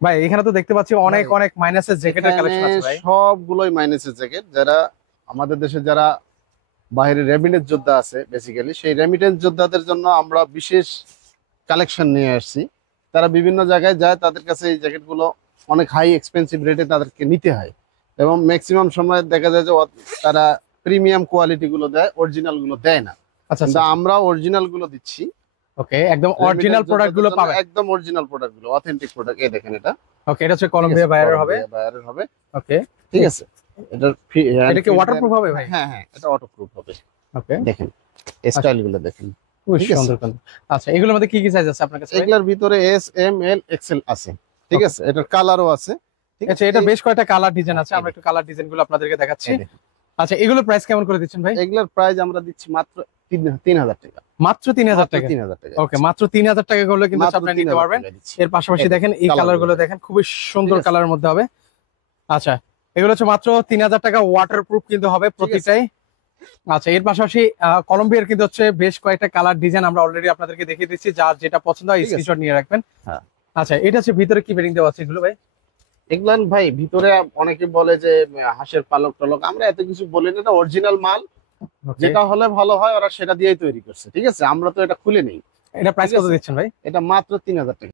ভাই এখানে তো দেখতে পাচ্ছি অনেক ভাই, অনেক মাইনাসের জ্যাকেটের এখানে কালেকশন আছে ভাই। সবগুলোই মাইনাসের জ্যাকেট। যারা আমাদের দেশে যারা বাইরে রেমিটেন্স যোদ্ধা আছে, বেসিক্যালি সেই রেমিটেন্স যোদ্ধাদের জন্য আমরা বিশেষ কালেকশন নিয়ে আসছি। তারা বিভিন্ন জায়গায় যায়, তাদের কাছে এই জ্যাকেটগুলো অনেক হাই এক্সপেন্সিভ রেটে তাদেরকে নিতে হয়, এবং ম্যাক্সিমাম সময় দেখা যায় যে তারা প্রিমিয়াম কোয়ালিটি গুলো দেয়, অরিজিনাল গুলো দেয় না। আচ্ছা কিন্তু আচ্ছা। আমরা অরিজিনাল গুলো দিচ্ছি। ওকে, একদম রেমিটেন্স অরিজিনাল প্রোডাক্ট যোদ্ধাদের গুলো জন্য পাবেন। একদম অরিজিনাল প্রোডাক্ট গুলো, অথেন্টিক প্রোডাক্ট। এই দেখেন এটা, ওকে, এটা হচ্ছে ঠিক আছে, কলম্বিয়া বায়ারের হবে। কলম্বিয়া বায়ারের হবে। ওকে, ঠিক আছে, এটার হ্যান্ড এটা কি ফিল দেন। ওয়াটারপ্রুফ হবে ভাই? হ্যাঁ হ্যাঁ, এটা ওয়াটারপ্রুফ হবে। ওকে, দেখেন আচ্ছা, স্টাইল গুলো দেখেন। খুবই ঠিক আছে, সুন্দর সুন্দর। আচ্ছা, এগুলোর মধ্যে কি কি সাইজ আছে আপনার কাছে ভাই? এগুলার ভিতরে এস এম এল এক্সেল আছে। ঠিক ওকে, আছে, এটার কালারও আছে। ঠিক আচ্ছা, আছে, এটা বেশ কয়েকটা কালার ডিজাইন আছে, এই আমরা একটু দেখেন, কালার ডিজাইন গুলো আপনাদেরকে দেখাচ্ছি। এই দেখেন। আচ্ছা, এগুলোর প্রাইস কেমন করে দিচ্ছেন ভাই? এগুলার প্রাইস আমরা দিচ্ছি মাত্র 3000 টাকা। মাত্র 3000 মাত্র টাকা? 3000 টাকা ওকে, মাত্র 3000 টাকা করলে কিন্তু মাত্র আপনারা নিতে 3000 পারবেন। টাকা দিচ্ছি। এর পাশাপাশি এই দেখেন এই কালার কালার গুলো গুলো দেখেন, খুবই সুন্দর ঠিক আছে, কালারের মধ্যে হবে। আচ্ছা, এগুলো হচ্ছে মাত্র 3000 টাকা, ওয়াটারপ্রুফ কিন্তু হবে ঠিক আছে। প্রতিটাই। আচ্ছা, এর পাশাপাশি কলম্বিয়ার কিন্তু হচ্ছে বেশ কয়েকটা কালার ডিজাইন আমরা অলরেডি আপনাদেরকে দেখিয়ে দিচ্ছি, যার যেটা পছন্দ হয় ঠিক আছে, স্ক্রিনশট নিয়ে রাখবেন। হ্যাঁ। আচ্ছা, এটা হচ্ছে ভিতরে কি বেরিং দেওয়া আছে এগুলো ভাই? এগুলান ভাই ভিতরে অনেকে বলে যে হাঁসের পালক টালক, আমরা এত কিছু বলি না, এটা অরিজিনাল মাল। ওকে, যেটা হলে ভালো হয় ওরা সেটা দিয়েই তৈরি করছে। ঠিক আছে, আমরা তো এটা খুলে নেই। এটা প্রাইস ঠিক কত আছে, দিচ্ছেন ভাই? এটা মাত্র 3000 টাকা।